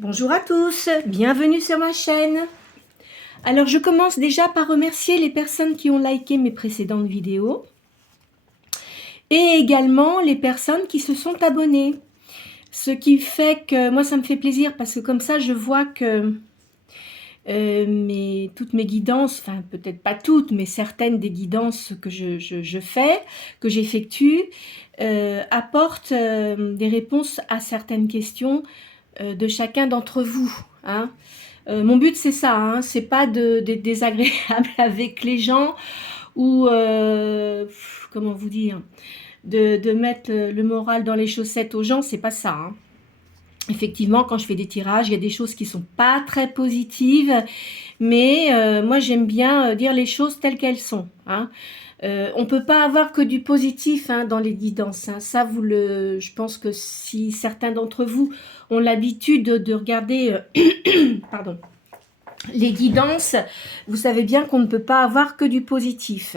Bonjour à tous, bienvenue sur ma chaîne. Alors je commence déjà par remercier les personnes qui ont liké mes précédentes vidéos et également les personnes qui se sont abonnées. Ce qui fait que moi ça me fait plaisir parce que comme ça je vois que toutes mes guidances, enfin peut-être pas toutes, mais certaines des guidances que je fais, que j'effectue, apportent des réponses à certaines questions de chacun d'entre vous. Hein. Mon but c'est ça, hein, c'est pas d'être désagréable avec les gens ou comment vous dire, de mettre le moral dans les chaussettes aux gens, c'est pas ça. Hein. Effectivement, quand je fais des tirages, il y a des choses qui sont pas très positives, mais moi j'aime bien dire les choses telles qu'elles sont. Hein. On peut pas avoir que du positif hein, dans les guidances. Hein. Ça, je pense que si certains d'entre vous ont l'habitude de regarder, pardon, les guidances, vous savez bien qu'on ne peut pas avoir que du positif.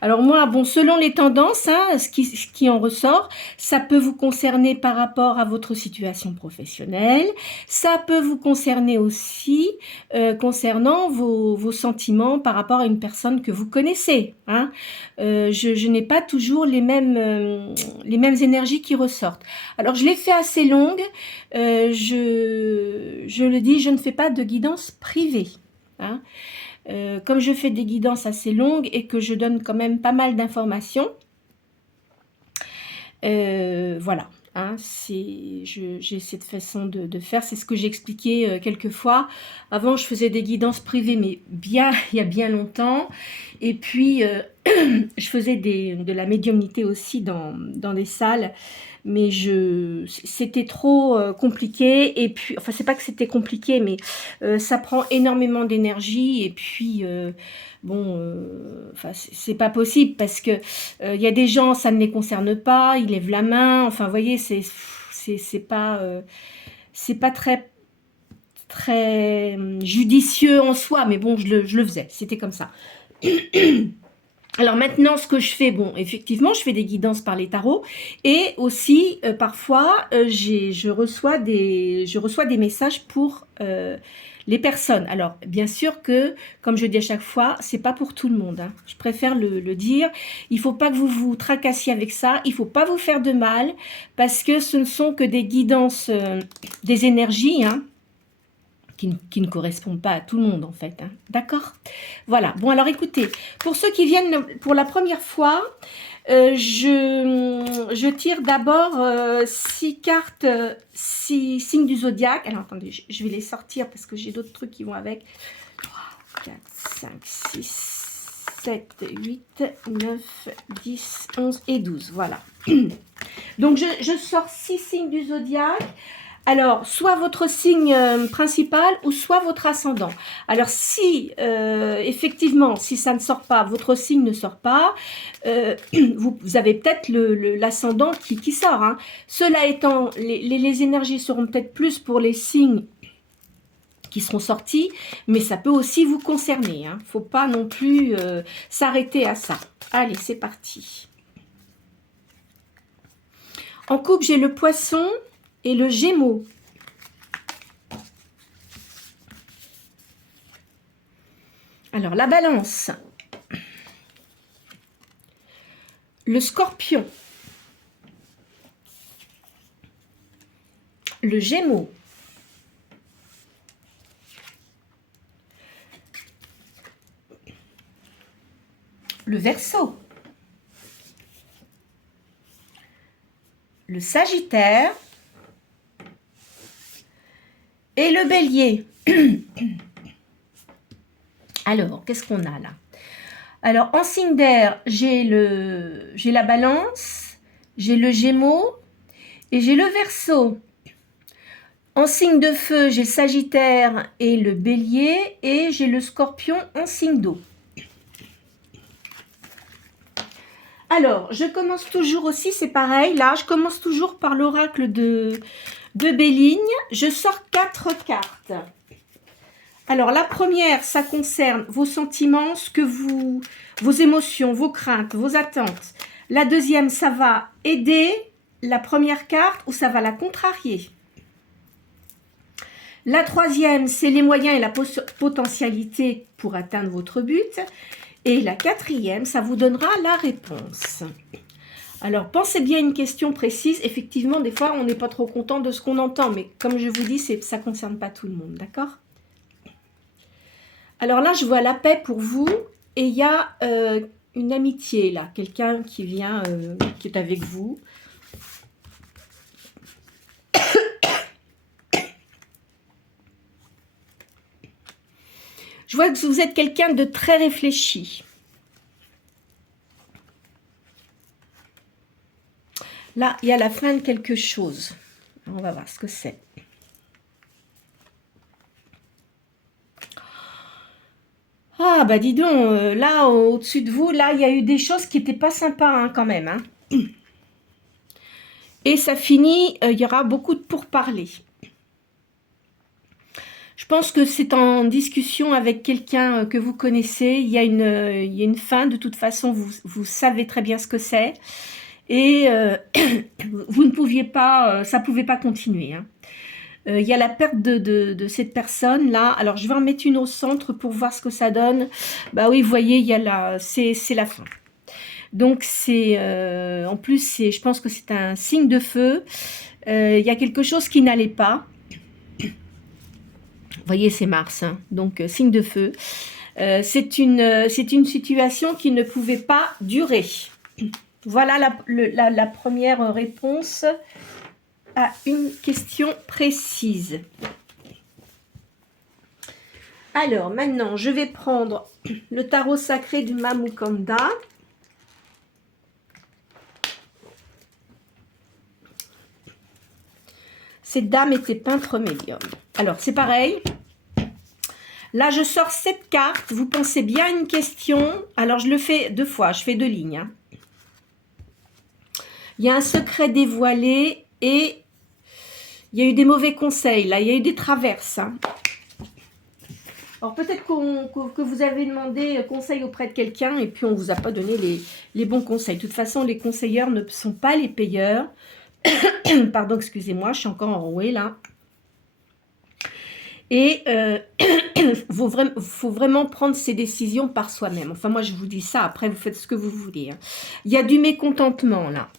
Alors moi, bon, selon les tendances, hein, ce qui en ressort, ça peut vous concerner par rapport à votre situation professionnelle, ça peut vous concerner aussi concernant vos sentiments par rapport à une personne que vous connaissez. Hein. Je n'ai pas toujours les mêmes énergies qui ressortent. Alors je l'ai fait assez longue, je le dis, je ne fais pas de guidance privée. Hein. Comme je fais des guidances assez longues et que je donne quand même pas mal d'informations, voilà. Hein, j'ai cette façon de faire, c'est ce que j'ai expliqué quelques fois. Avant, je faisais des guidances privées, mais bien, il y a bien longtemps. Et puis, je faisais de la médiumnité aussi dans des salles. Mais c'était trop compliqué. Et puis, enfin, c'est pas que c'était compliqué, mais ça prend énormément d'énergie. Et puis, bon, enfin, c'est pas possible parce que il y a des gens, ça ne les concerne pas, ils lèvent la main. Enfin, vous voyez, c'est pas très judicieux en soi, mais bon, je le faisais, c'était comme ça. Alors maintenant, ce que je fais, bon, effectivement, je fais des guidances par les tarots et aussi, parfois, je reçois des messages pour les personnes. Alors, bien sûr que, comme je dis à chaque fois, c'est pas pour tout le monde. Hein. Je préfère le dire. Il faut pas que vous vous tracassiez avec ça. Il faut pas vous faire de mal parce que ce ne sont que des guidances, des énergies, hein, qui ne correspondent pas à tout le monde en fait. Hein. D'accord? Voilà. Bon alors écoutez, pour ceux qui viennent pour la première fois, je tire d'abord 6 cartes, 6 signes du zodiaque. Alors attendez, je vais les sortir parce que j'ai d'autres trucs qui vont avec. 3, 4, 5, 6, 7, 8, 9, 10, 11 et 12. Voilà. Donc je sors 6 signes du zodiaque. Alors, soit votre signe principal ou soit votre ascendant. Alors, si, effectivement, si ça ne sort pas, votre signe ne sort pas, vous avez peut-être l'ascendant qui sort. Hein. Cela étant, les énergies seront peut-être plus pour les signes qui seront sortis, mais ça peut aussi vous concerner. Hein. Faut pas non plus s'arrêter à ça. Allez, c'est parti. En couple, j'ai le poisson et le Gémeaux. Alors, la balance. Le Scorpion. Le Gémeaux. Le Verseau. Le Sagittaire. Et le Bélier. Alors, qu'est-ce qu'on a là? Alors, en signe d'air, j'ai la balance, j'ai le Gémeaux et j'ai le Verseau. En signe de feu, j'ai le Sagittaire et le Bélier et j'ai le Scorpion en signe d'eau. Alors, je commence toujours aussi, c'est pareil, là, je commence toujours par l'oracle de Béligne. Je sors 4 cartes. Alors, la première, ça concerne vos sentiments, vos émotions, vos craintes, vos attentes. La deuxième, ça va aider la première carte ou ça va la contrarier. La troisième, c'est les moyens et la potentialité pour atteindre votre but. Et la quatrième, ça vous donnera la réponse. Alors, pensez bien à une question précise. Effectivement, des fois, on n'est pas trop content de ce qu'on entend. Mais comme je vous dis, ça ne concerne pas tout le monde, d'accord? Alors là, je vois la paix pour vous. Et il y a une amitié, là. Quelqu'un qui vient, qui est avec vous. Je vois que vous êtes quelqu'un de très réfléchi. Là, il y a la fin de quelque chose. On va voir ce que c'est. Ah, bah dis donc, là, au-dessus de vous, là, il y a eu des choses qui n'étaient pas sympas, hein, quand même. Hein. Et ça finit, il y aura beaucoup de pourparlers. Je pense que c'est en discussion avec quelqu'un que vous connaissez. Il y a une fin, de toute façon, vous savez très bien ce que c'est. Et vous ne pouviez pas, ça ne pouvait pas continuer. Hein. Il y a la perte de cette personne-là. Alors, je vais en mettre une au centre pour voir ce que ça donne. Bah oui, vous voyez, il y a c'est la fin. Donc, en plus, je pense que c'est un signe de feu. Il y a quelque chose qui n'allait pas. Vous voyez, c'est Mars, hein. Donc signe de feu. C'est une situation qui ne pouvait pas durer. Voilà la première réponse à une question précise. Alors, maintenant, je vais prendre le tarot sacré du Mamukanda. Cette dame était peintre médium. Alors, c'est pareil. Là, je sors 7 cartes. Vous pensez bien à une question. Alors, je le fais 2 fois. Je fais 2 lignes. Hein. Il y a un secret dévoilé et il y a eu des mauvais conseils. Là, il y a eu des traverses. Hein. Alors, peut-être que vous avez demandé conseil auprès de quelqu'un et puis on ne vous a pas donné les bons conseils. De toute façon, les conseilleurs ne sont pas les payeurs. Pardon, excusez-moi, je suis encore enrouée là. Et faut vraiment prendre ses décisions par soi-même. Enfin, moi, je vous dis ça. Après, vous faites ce que vous voulez. Hein. Il y a du mécontentement, là.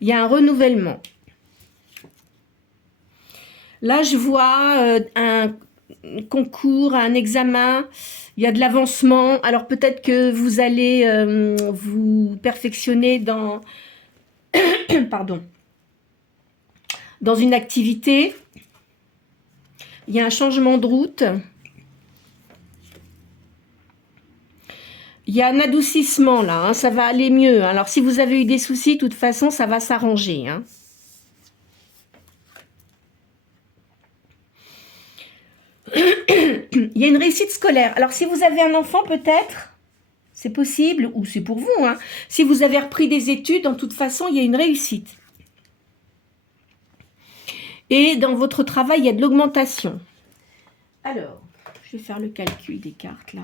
Il y a un renouvellement. Là, je vois un concours, un examen. Il y a de l'avancement. Alors, peut-être que vous allez vous perfectionner dans... Pardon. Dans une activité, il y a un changement de route, il y a un adoucissement là, hein, ça va aller mieux. Alors si vous avez eu des soucis, de toute façon, ça va s'arranger. Hein. Il y a une réussite scolaire. Alors si vous avez un enfant, peut-être, c'est possible, ou c'est pour vous. Hein. Si vous avez repris des études, en toute façon, il y a une réussite. Et dans votre travail, il y a de l'augmentation. Alors, je vais faire le calcul des cartes là.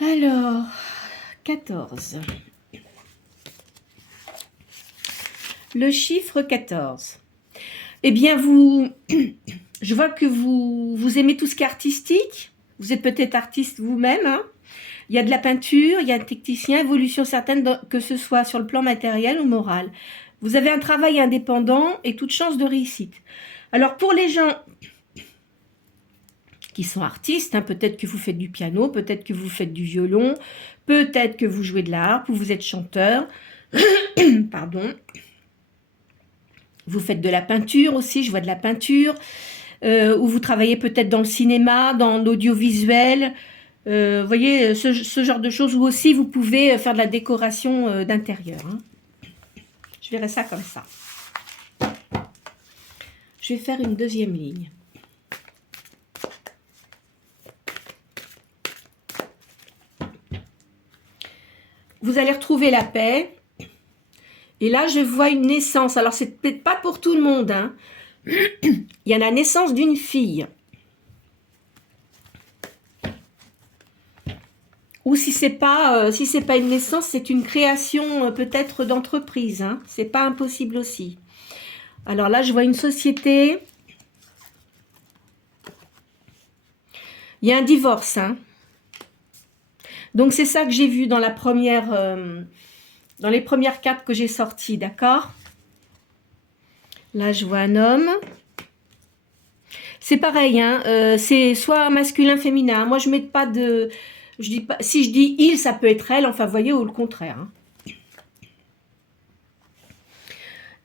Alors, 14. Le chiffre 14. Eh bien, je vois que vous aimez tout ce qui est artistique. Vous êtes peut-être artiste vous-même. Hein. Il y a de la peinture, il y a un technicien, évolution certaine, que ce soit sur le plan matériel ou moral. Vous avez un travail indépendant et toute chance de réussite. Alors, pour les gens qui sont artistes, hein, peut-être que vous faites du piano, peut-être que vous faites du violon, peut-être que vous jouez de la harpe ou vous êtes chanteur. Pardon. Vous faites de la peinture aussi, je vois de la peinture. Ou vous travaillez peut-être dans le cinéma, dans l'audiovisuel. Vous voyez, ce genre de choses. Ou aussi, vous pouvez faire de la décoration d'intérieur. Hein. Je verrai ça comme ça. Je vais faire une deuxième ligne. Vous allez retrouver la paix. Et là, je vois une naissance. Alors, c'est peut-être pas pour tout le monde. Hein. Il y a la naissance d'une fille. Ou si c'est pas une naissance, c'est une création peut-être d'entreprise. Hein. C'est pas impossible aussi. Alors là, je vois une société. Il y a un divorce. Hein. Donc c'est ça que j'ai vu dans la première, dans les premières cartes que j'ai sorties, d'accord? Là, je vois un homme. C'est pareil, hein, c'est soit masculin, féminin. Moi, je mets pas de... Je dis pas, si je dis il, ça peut être elle, enfin, vous voyez, ou le contraire. Hein.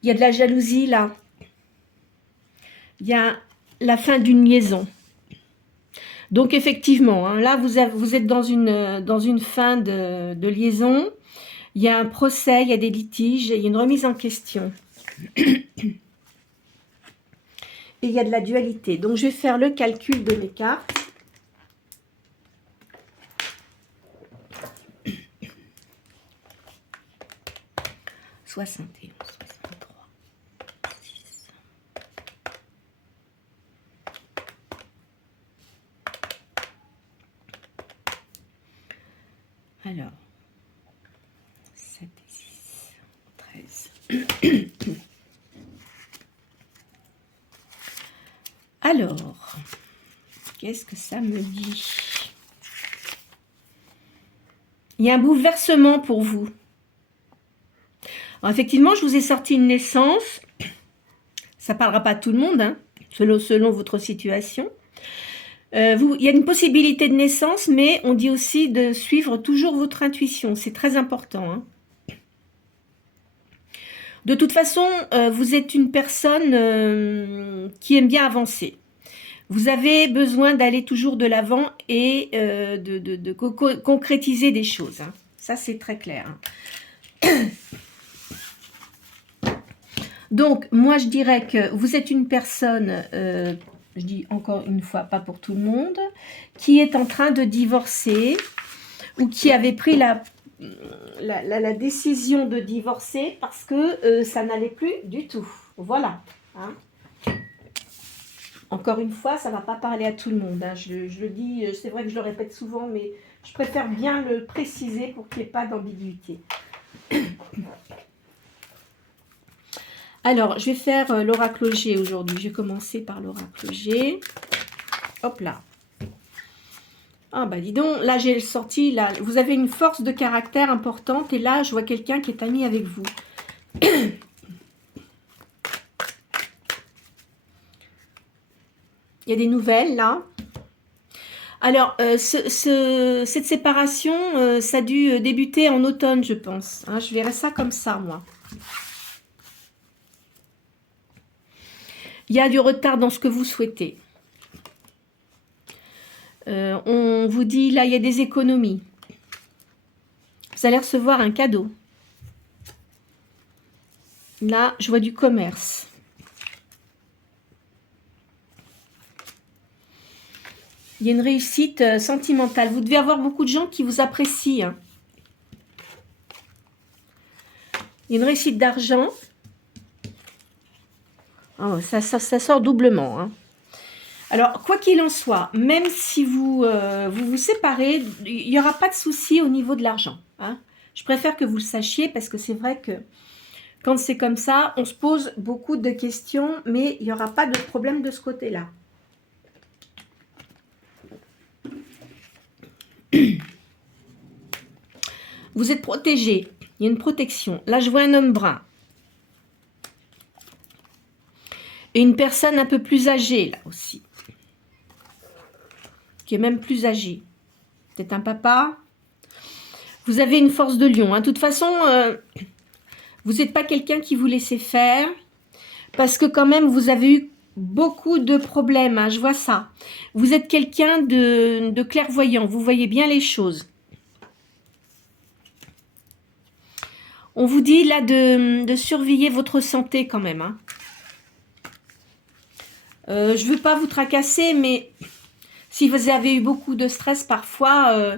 Il y a de la jalousie, là. Il y a la fin d'une liaison. Donc, effectivement, hein, là, vous êtes dans une fin de liaison. Il y a un procès, il y a des litiges, il y a une remise en question. Et il y a de la dualité. Donc, je vais faire le calcul de mes cartes. « 71, 63, 6. Alors, 7 et 6, 13. Alors, qu'est-ce que ça me dit? Il y a un bouleversement pour vous. Alors, effectivement, je vous ai sorti une naissance. Ça ne parlera pas à tout le monde, hein, selon votre situation. Il y a une possibilité de naissance, mais on dit aussi de suivre toujours votre intuition. C'est très important. Hein. De toute façon, vous êtes une personne qui aime bien avancer. Vous avez besoin d'aller toujours de l'avant et de concrétiser des choses. Hein. Ça, c'est très clair. Hein. Donc, moi, je dirais que vous êtes une personne, je dis encore une fois, pas pour tout le monde, qui est en train de divorcer ou qui avait pris la décision de divorcer parce que ça n'allait plus du tout. Voilà. Hein. Encore une fois, ça ne va pas parler à tout le monde. Hein. Je le dis, c'est vrai que je le répète souvent, mais je préfère bien le préciser pour qu'il n'y ait pas d'ambiguïté. Alors, je vais faire l'oracle G aujourd'hui. Je vais commencer par l'oracle G. Hop là. Ah bah dis donc, là j'ai sorti, là, vous avez une force de caractère importante et là je vois quelqu'un qui est ami avec vous. Il y a des nouvelles là. Alors, cette séparation, ça a dû débuter en automne, je pense. Hein, je verrais ça comme ça, moi. Il y a du retard dans ce que vous souhaitez. On vous dit, là, il y a des économies. Vous allez recevoir un cadeau. Là, je vois du commerce. Il y a une réussite sentimentale. Vous devez avoir beaucoup de gens qui vous apprécient. Hein. Il y a une réussite d'argent. Oh, ça sort doublement. Hein. Alors, quoi qu'il en soit, même si vous vous séparez, il n'y aura pas de souci au niveau de l'argent. Hein. Je préfère que vous le sachiez parce que c'est vrai que quand c'est comme ça, on se pose beaucoup de questions, mais il n'y aura pas de problème de ce côté-là. Vous êtes protégé. Il y a une protection. Là, je vois un homme brun. Et une personne un peu plus âgée, là aussi. Qui est même plus âgée. C'est un papa. Vous avez une force de lion. Hein. De toute façon, vous n'êtes pas quelqu'un qui vous laissez faire. Parce que quand même, vous avez eu beaucoup de problèmes. Hein. Je vois ça. Vous êtes quelqu'un de clairvoyant. Vous voyez bien les choses. On vous dit là de surveiller votre santé quand même. Hein. Je ne veux pas vous tracasser, mais si vous avez eu beaucoup de stress, parfois,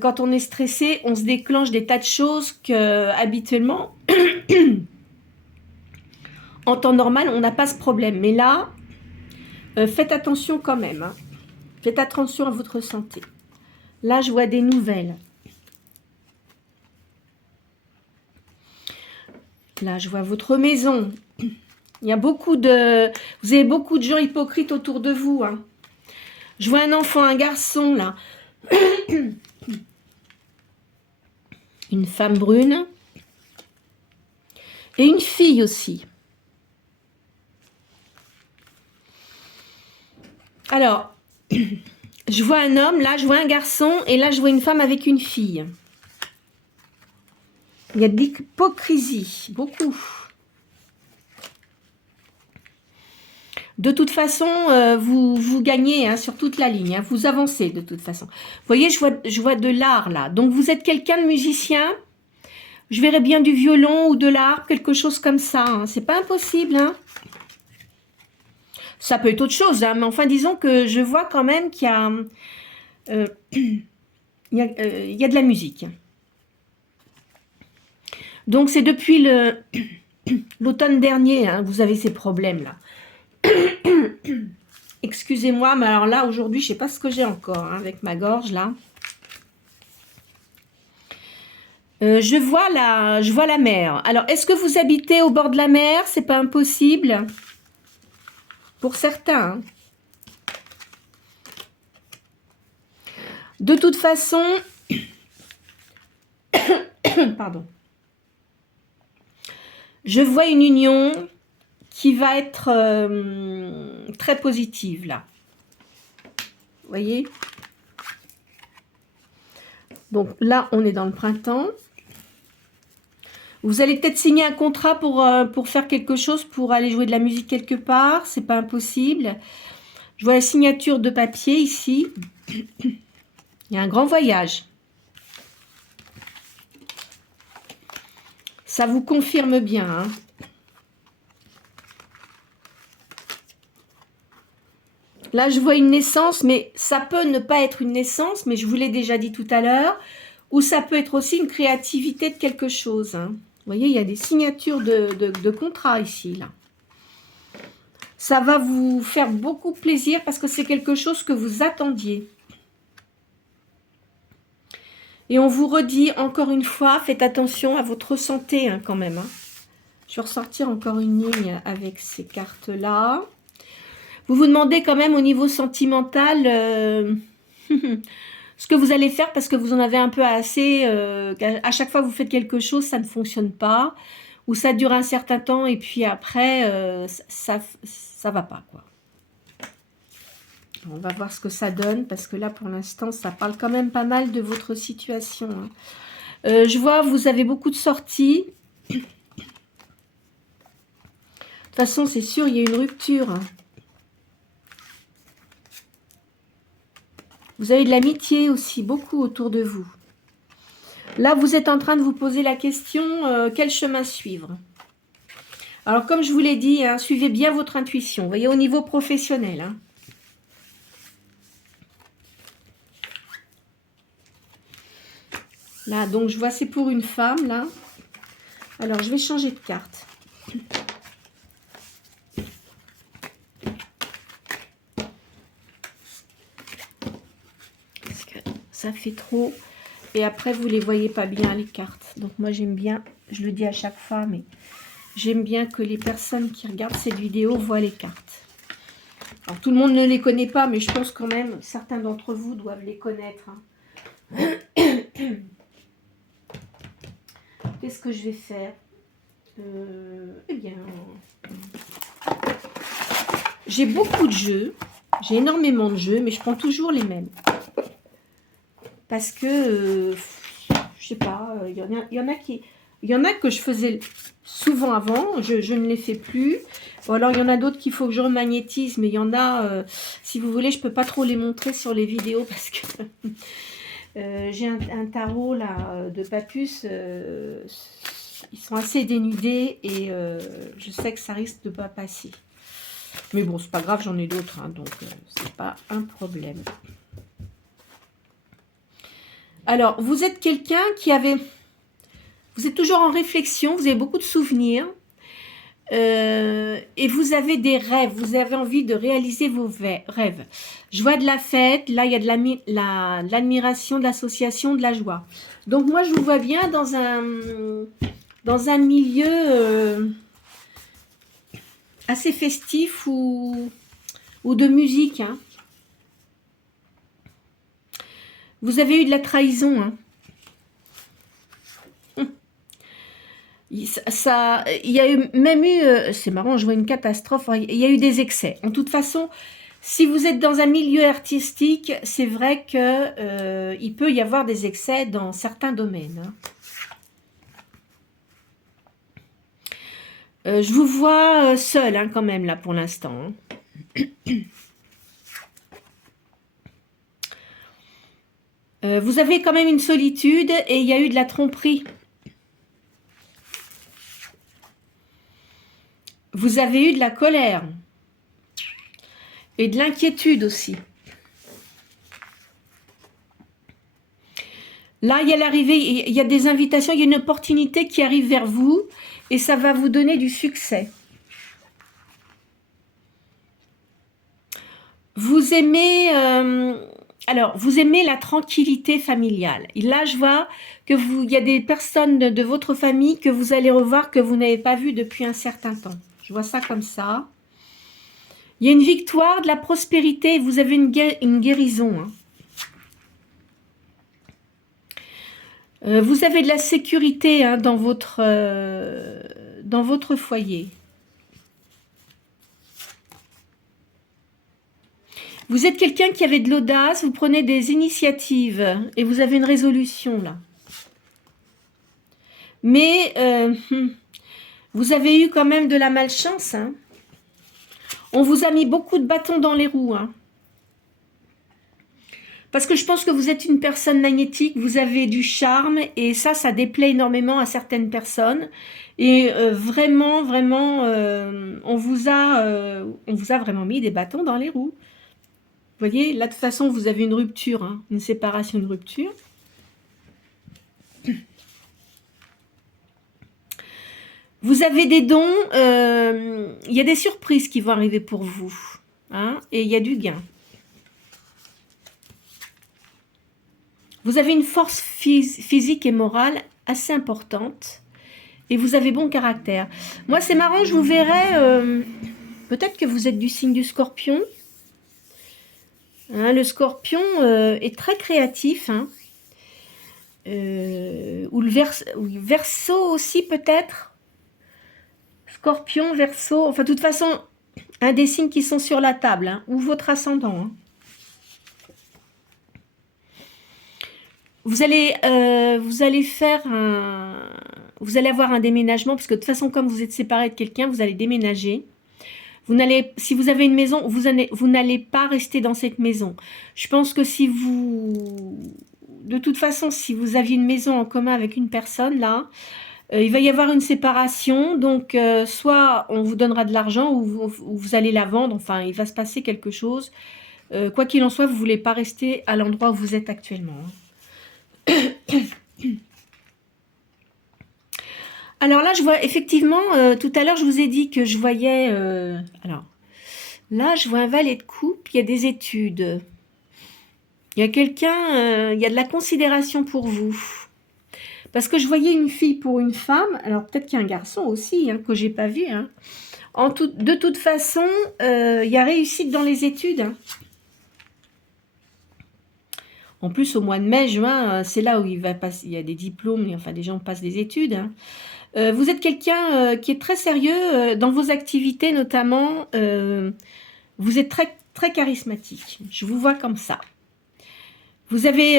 quand on est stressé, on se déclenche des tas de choses que habituellement, en temps normal, on n'a pas ce problème. Mais là, faites attention quand même. Hein. Faites attention à votre santé. Là, je vois des nouvelles. Là, je vois votre maison. Il y a beaucoup de... Vous avez beaucoup de gens hypocrites autour de vous. Hein. Je vois un enfant, un garçon, là. Une femme brune. Et une fille aussi. Alors, je vois un homme, là, je vois un garçon, et là, je vois une femme avec une fille. Il y a de l'hypocrisie, beaucoup. De toute façon, vous gagnez hein, sur toute la ligne. Hein, vous avancez de toute façon. Vous voyez, je vois de l'art là. Donc, vous êtes quelqu'un de musicien. Je verrais bien du violon ou de l'harpe, quelque chose comme ça. Hein. C'est pas impossible. Hein. Ça peut être autre chose. Hein, mais enfin, disons que je vois quand même qu'il y a, il y a de la musique. Donc, c'est depuis l'automne dernier, hein, vous avez ces problèmes-là. Excusez-moi, mais alors là, aujourd'hui, je ne sais pas ce que j'ai encore hein, avec ma gorge, là. Je vois la mer. Alors, est-ce que vous habitez au bord de la mer? C'est pas impossible. Pour certains. Hein. De toute façon... Pardon. Je vois une union qui va être très positive, là. Vous voyez? Donc là, on est dans le printemps. Vous allez peut-être signer un contrat pour faire quelque chose, pour aller jouer de la musique quelque part. C'est pas impossible. Je vois la signature de papier ici. Il y a un grand voyage. Ça vous confirme bien. Hein. Là, je vois une naissance, mais ça peut ne pas être une naissance, mais je vous l'ai déjà dit tout à l'heure. Ou ça peut être aussi une créativité de quelque chose. Hein. Vous voyez, il y a des signatures de contrats ici, là. Ça va vous faire beaucoup plaisir parce que c'est quelque chose que vous attendiez. Et on vous redit encore une fois, faites attention à votre santé hein, quand même. Hein. Je vais ressortir encore une ligne avec ces cartes-là. Vous vous demandez quand même au niveau sentimental ce que vous allez faire parce que vous en avez un peu assez. À chaque fois que vous faites quelque chose, ça ne fonctionne pas. Ou ça dure un certain temps et puis après, ça va pas, quoi. On va voir ce que ça donne, parce que là, pour l'instant, ça parle quand même pas mal de votre situation. Hein. Je vois, vous avez beaucoup de sorties. De toute façon, c'est sûr, il y a une rupture. Hein. Vous avez de l'amitié aussi, beaucoup autour de vous. Là, vous êtes en train de vous poser la question, quel chemin suivre? Alors, comme je vous l'ai dit, hein, suivez bien votre intuition. Vous voyez, au niveau professionnel. Hein. Là, donc, je vois, c'est pour une femme, là. Alors, je vais changer de carte. Parce que ça fait trop. Et après, vous ne les voyez pas bien, les cartes. Donc, moi, j'aime bien, je le dis à chaque fois, mais j'aime bien que les personnes qui regardent cette vidéo voient les cartes. Alors, tout le monde ne les connaît pas, mais je pense quand même, certains d'entre vous doivent les connaître. Hein. Qu'est-ce que je vais faire? Eh bien, j'ai beaucoup de jeux. J'ai énormément de jeux, mais je prends toujours les mêmes. Parce que, je sais pas, il y en a que je faisais souvent avant, je ne les fais plus. Ou alors, il y en a d'autres qu'il faut que je remagnétise, mais il y en a, si vous voulez, je ne peux pas trop les montrer sur les vidéos parce que j'ai un tarot là de Papus, ils sont assez dénudés et je sais que ça risque de ne pas passer. Mais bon, c'est pas grave, j'en ai d'autres, hein, donc c'est pas un problème. Alors, vous êtes quelqu'un qui avait... Vous êtes toujours en réflexion, vous avez beaucoup de souvenirs. Et vous avez des rêves, vous avez envie de réaliser vos rêves. Je vois de la fête, là il y a de l'admiration, de l'association, de la joie. Donc moi je vous vois bien dans un milieu assez festif ou de musique. Hein. Vous avez eu de la trahison. Hein. Il y a même eu, c'est marrant, je vois une catastrophe, il y a eu des excès. En toute façon, si vous êtes dans un milieu artistique, c'est vrai que il peut y avoir des excès dans certains domaines. Hein. Je vous vois seul hein, quand même là pour l'instant. Hein. Vous avez quand même une solitude et il y a eu de la tromperie. Vous avez eu de la colère et de l'inquiétude aussi. Là, il y a l'arrivée, il y a des invitations, il y a une opportunité qui arrive vers vous et ça va vous donner du succès. Vous aimez, vous aimez la tranquillité familiale. Et là, je vois que il y a des personnes de votre famille que vous allez revoir que vous n'avez pas vues depuis un certain temps. Je vois ça comme ça. Il y a une victoire, de la prospérité, vous avez une guérison. Hein. Vous avez de la sécurité hein, dans votre foyer. Vous êtes quelqu'un qui avait de l'audace, vous prenez des initiatives et vous avez une résolution là. Mais vous avez eu quand même de la malchance. Hein. On vous a mis beaucoup de bâtons dans les roues. Hein. Parce que je pense que vous êtes une personne magnétique, vous avez du charme et ça déplaît énormément à certaines personnes. Et vraiment, on vous a vraiment mis des bâtons dans les roues. Vous voyez, là de toute façon, vous avez une rupture, hein, une séparation, une rupture. Vous avez des dons, il y a des surprises qui vont arriver pour vous. Hein, et il y a du gain. Vous avez une force physique et morale assez importante. Et vous avez bon caractère. Moi, c'est marrant, je vous verrai... peut-être que vous êtes du signe du Scorpion. Hein, le Scorpion est très créatif. Hein. Ou le Verseau aussi, peut-être. Scorpion, Verseau. Enfin, de toute façon, un des signes qui sont sur la table. Hein, ou votre ascendant. Hein. Vous allez faire vous allez avoir un déménagement, parce que de toute façon, comme vous êtes séparé de quelqu'un, vous allez déménager. Si vous avez une maison, vous n'allez pas rester dans cette maison. Je pense que de toute façon, si vous aviez une maison en commun avec une personne, là, il va y avoir une séparation. Donc, soit on vous donnera de l'argent ou vous allez la vendre. Enfin, il va se passer quelque chose. Quoi qu'il en soit, vous ne voulez pas rester à l'endroit où vous êtes actuellement. Alors là, je vois effectivement, tout à l'heure, je vous ai dit que je voyais... alors, là, je vois un valet de coupe, il y a des études. Il y a quelqu'un, il y a de la considération pour vous. Parce que je voyais une fille pour une femme, alors peut-être qu'il y a un garçon aussi, hein, que j'ai pas vu. Hein. De toute façon, il y a réussite dans les études. Hein. En plus, au mois de mai, juin, c'est là où il y a des diplômes, enfin, des gens passent des études. Hein. Vous êtes quelqu'un qui est très sérieux dans vos activités, notamment. Vous êtes très, très charismatique. Je vous vois comme ça. Vous avez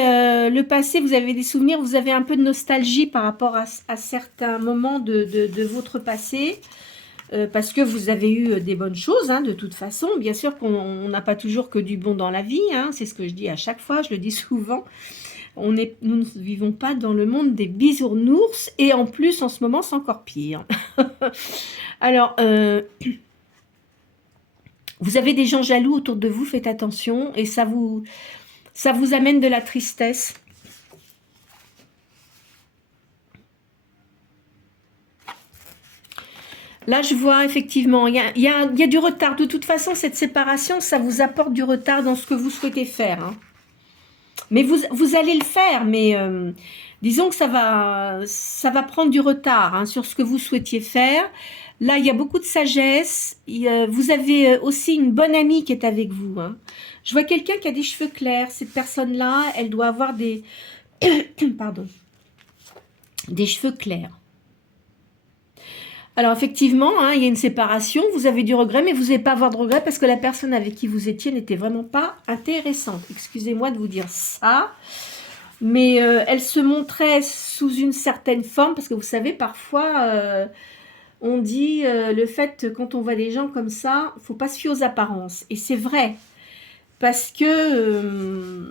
le passé, vous avez des souvenirs, vous avez un peu de nostalgie par rapport à certains moments de votre passé. Parce que vous avez eu des bonnes choses, hein, de toute façon. Bien sûr qu'on n'a pas toujours que du bon dans la vie, hein, c'est ce que je dis à chaque fois, je le dis souvent. Nous ne vivons pas dans le monde des bisounours, et en plus, en ce moment, c'est encore pire. Alors, vous avez des gens jaloux autour de vous, faites attention, et ça vous amène de la tristesse. Là, je vois effectivement, il y a du retard. De toute façon, cette séparation, ça vous apporte du retard dans ce que vous souhaitez faire, hein. Mais vous allez le faire, mais disons que ça va prendre du retard, hein, sur ce que vous souhaitiez faire. Là, il y a beaucoup de sagesse. Vous avez aussi une bonne amie qui est avec vous, hein. Je vois quelqu'un qui a des cheveux clairs. Cette personne-là, elle doit avoir des... Pardon. Des cheveux clairs. Alors effectivement, hein, il y a une séparation, vous avez du regret, mais vous n'allez pas avoir de regret parce que la personne avec qui vous étiez n'était vraiment pas intéressante. Excusez-moi de vous dire ça, mais elle se montrait sous une certaine forme, parce que vous savez, parfois, on dit le fait, quand on voit des gens comme ça, il ne faut pas se fier aux apparences. Et c'est vrai, parce que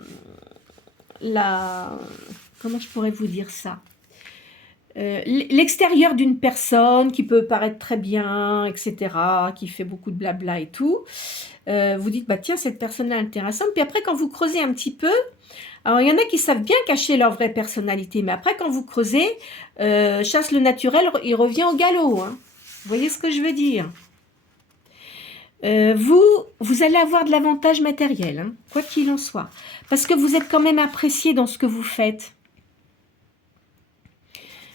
comment je pourrais vous dire ça, l'extérieur d'une personne qui peut paraître très bien, etc., qui fait beaucoup de blabla et tout, vous dites, bah tiens, cette personne-là est intéressante. Puis après, quand vous creusez un petit peu, alors il y en a qui savent bien cacher leur vraie personnalité, mais après, quand vous creusez, chasse le naturel, il revient au galop, hein. Vous voyez ce que je veux dire? Vous allez avoir de l'avantage matériel, hein, quoi qu'il en soit, parce que vous êtes quand même apprécié dans ce que vous faites.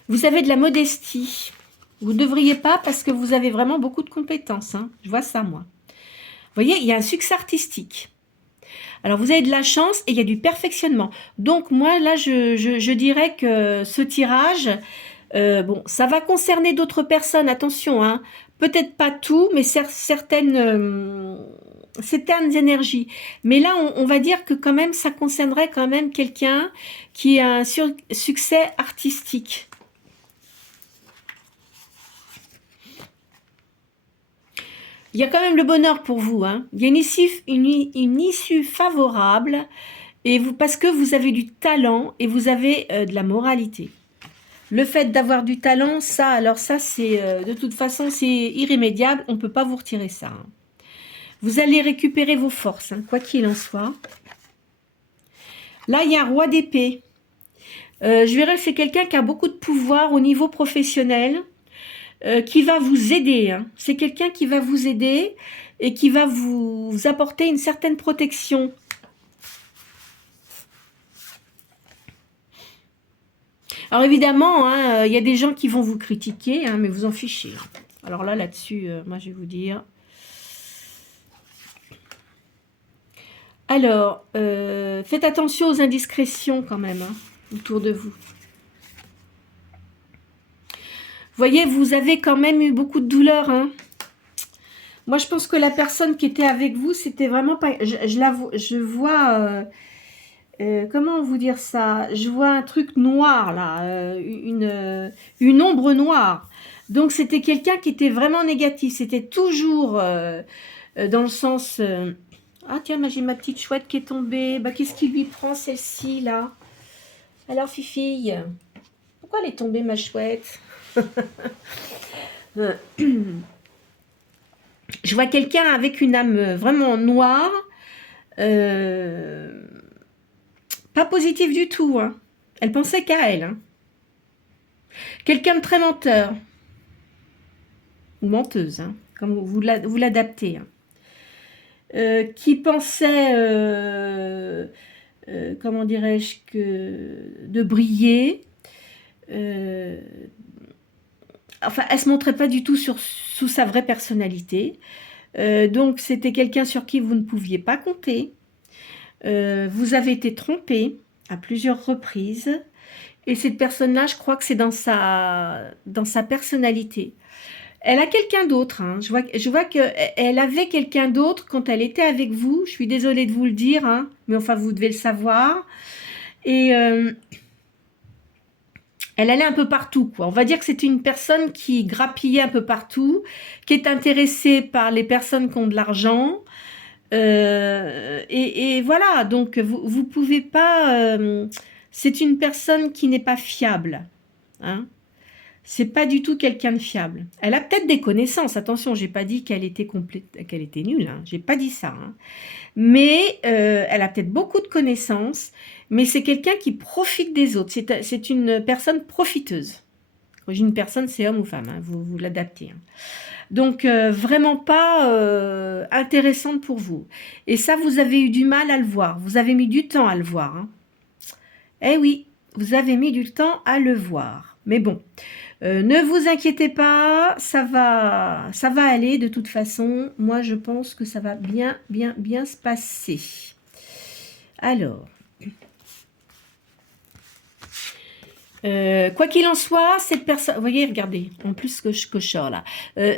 Vous avez de la modestie. Vous ne devriez pas, parce que vous avez vraiment beaucoup de compétences, hein. Je vois ça, moi. Vous voyez, il y a un succès artistique. Alors, vous avez de la chance et il y a du perfectionnement. Donc, moi, là, je dirais que ce tirage, bon, ça va concerner d'autres personnes, attention, hein. Peut-être pas tout, mais certaines énergies. Mais là, on va dire que quand même, ça concernerait quand même quelqu'un qui a un succès artistique. Il y a quand même le bonheur pour vous, hein. Il y a une issue favorable, et parce que vous avez du talent et vous avez de la moralité. Le fait d'avoir du talent, ça, alors ça, c'est de toute façon, c'est irrémédiable. On ne peut pas vous retirer ça, hein. Vous allez récupérer vos forces, hein, quoi qu'il en soit. Là, il y a un roi d'épée. Je verrais que c'est quelqu'un qui a beaucoup de pouvoir au niveau professionnel. Qui va vous aider, hein. C'est quelqu'un qui va vous aider et qui va vous apporter une certaine protection. Alors évidemment, hein, il y a des gens qui vont vous critiquer, hein, mais vous en fichez. Alors là-dessus, moi je vais vous dire. Alors, faites attention aux indiscrétions quand même, hein, autour de vous. Vous voyez, vous avez quand même eu beaucoup de douleur, hein. Moi, je pense que la personne qui était avec vous, c'était vraiment pas... Je vois... comment vous dire ça? Je vois un truc noir, là. Une ombre noire. Donc, c'était quelqu'un qui était vraiment négatif. C'était toujours dans le sens... ah, tiens, j'ai ma petite chouette qui est tombée. Bah, qu'est-ce qui lui prend, celle-ci, là? Alors, Fifille, pourquoi elle est tombée, ma chouette? Je vois quelqu'un avec une âme vraiment noire, pas positive du tout, hein. Elle pensait qu'à elle, hein. Quelqu'un de très menteur, ou menteuse, hein, comme vous l'adaptez, hein. Qui pensait, comment dirais-je, de briller, enfin, elle se montrait pas du tout sous sa vraie personnalité. Donc, c'était quelqu'un sur qui vous ne pouviez pas compter. Vous avez été trompé à plusieurs reprises. Et cette personne-là, je crois que c'est dans sa personnalité. Elle a quelqu'un d'autre, hein. Je vois qu'elle avait quelqu'un d'autre quand elle était avec vous. Je suis désolée de vous le dire, hein, mais enfin, vous devez le savoir. Et... elle allait un peu partout, quoi. On va dire que c'est une personne qui grappillait un peu partout, qui est intéressée par les personnes qui ont de l'argent. Et voilà, donc vous pouvez pas... c'est une personne qui n'est pas fiable, hein. C'est pas du tout quelqu'un de fiable. Elle a peut-être des connaissances. Attention, j'ai pas dit qu'elle était qu'elle était nulle, hein. J'ai pas dit ça, hein. Mais elle a peut-être beaucoup de connaissances, mais c'est quelqu'un qui profite des autres. C'est une personne profiteuse. Origine personne, c'est homme ou femme, hein, vous l'adaptez. Hein. Donc, vraiment pas intéressante pour vous. Et ça, vous avez eu du mal à le voir. Vous avez mis du temps à le voir. Hein. Eh oui, vous avez mis du temps à le voir. Mais bon, ne vous inquiétez pas, ça va aller de toute façon. Moi, je pense que ça va bien se passer. Alors, quoi qu'il en soit, cette personne, vous voyez, regardez, en plus que je sors là,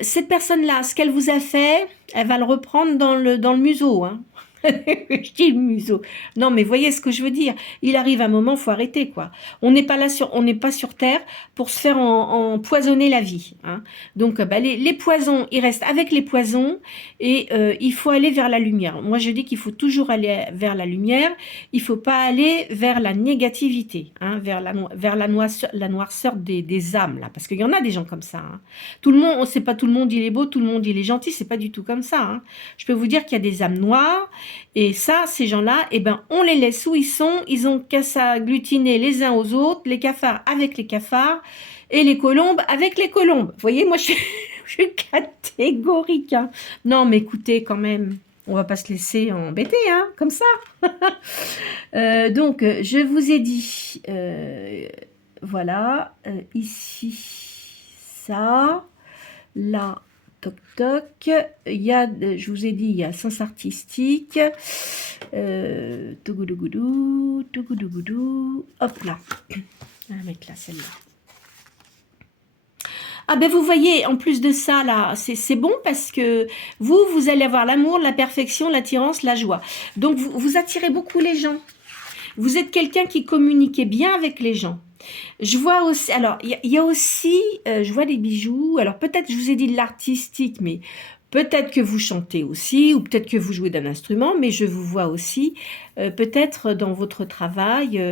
cette personne-là, ce qu'elle vous a fait, elle va le reprendre dans le museau, hein. Je dis le museau. Non, mais voyez ce que je veux dire. Il arrive un moment, faut arrêter, quoi. On n'est pas sur Terre pour se faire empoisonner la vie. Hein. Donc, les poisons, ils restent avec les poisons et il faut aller vers la lumière. Moi, je dis qu'il faut toujours aller vers la lumière. Il faut pas aller vers la négativité, hein, vers la noirceur des âmes, là. Parce qu'il y en a des gens comme ça. Hein. Tout le monde, c'est pas tout le monde il est beau, tout le monde il est gentil. C'est pas du tout comme ça. Hein. Je peux vous dire qu'il y a des âmes noires. Et ça, ces gens-là, eh ben, on les laisse où ils sont. Ils ont qu'à s'agglutiner les uns aux autres, les cafards avec les cafards et les colombes avec les colombes. Vous voyez, moi, je suis catégorique. Hein. Non, mais écoutez, quand même, on va pas se laisser embêter, hein, comme ça. Donc, je vous ai dit, voilà, ici, ça, là, toc toc, il y a, je vous ai dit, il y a sens artistique, tougoudougou, hop là, on va mettre là celle-là. Ah ben vous voyez, en plus de ça, là, c'est bon parce que vous allez avoir l'amour, la perfection, l'attirance, la joie. Donc vous attirez beaucoup les gens. Vous êtes quelqu'un qui communiquait bien avec les gens. Je vois aussi, alors il y a aussi, je vois des bijoux, alors peut-être je vous ai dit de l'artistique, mais peut-être que vous chantez aussi, ou peut-être que vous jouez d'un instrument, mais je vous vois aussi, peut-être dans votre travail,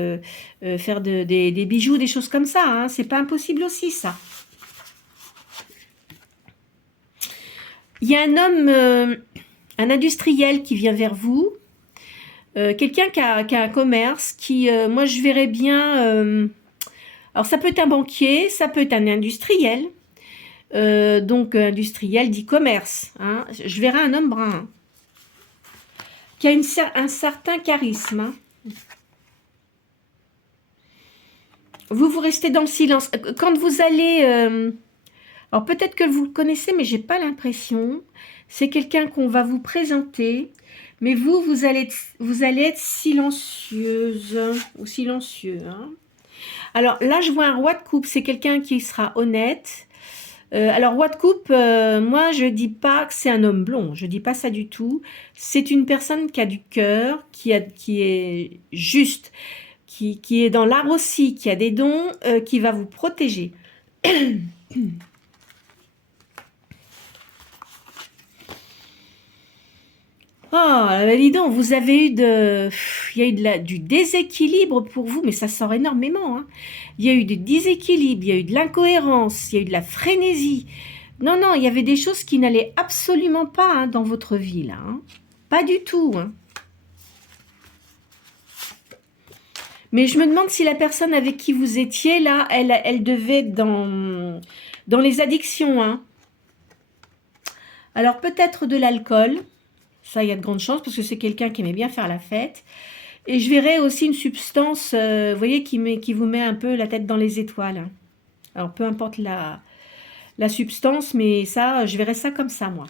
faire des bijoux, des choses comme ça, hein, c'est pas impossible aussi ça. Il y a un homme, un industriel qui vient vers vous, quelqu'un qui a un commerce, qui, moi je verrais bien... alors ça peut être un banquier, ça peut être un industriel, donc industriel dit commerce. Hein. Je verrai un homme brun qui a un certain charisme. Hein. Vous restez dans le silence. Quand vous allez... alors peut-être que vous le connaissez, mais j'ai pas l'impression. C'est quelqu'un qu'on va vous présenter, mais vous allez être silencieuse ou silencieux. Hein. Alors là, je vois un roi de coupe, c'est quelqu'un qui sera honnête. Alors roi de coupe, moi je dis pas que c'est un homme blond, je dis pas ça du tout. C'est une personne qui a du cœur, qui est juste, qui est dans l'art aussi, qui a des dons, qui va vous protéger. Oh, dis donc, vous avez eu il y a eu du déséquilibre pour vous, mais ça sort énormément. Hein. Il y a eu du déséquilibre, il y a eu de l'incohérence, il y a eu de la frénésie. Non, non, il y avait des choses qui n'allaient absolument pas hein, dans votre vie, là. Hein. Pas du tout. Hein. Mais je me demande si la personne avec qui vous étiez, là, elle devait être dans les addictions. Hein. Alors, peut-être de l'alcool. Ça, il y a de grandes chances parce que c'est quelqu'un qui aimait bien faire la fête. Et je verrai aussi une substance, vous voyez, qui vous met un peu la tête dans les étoiles. Hein. Alors, peu importe la substance, mais ça, je verrai ça comme ça, moi.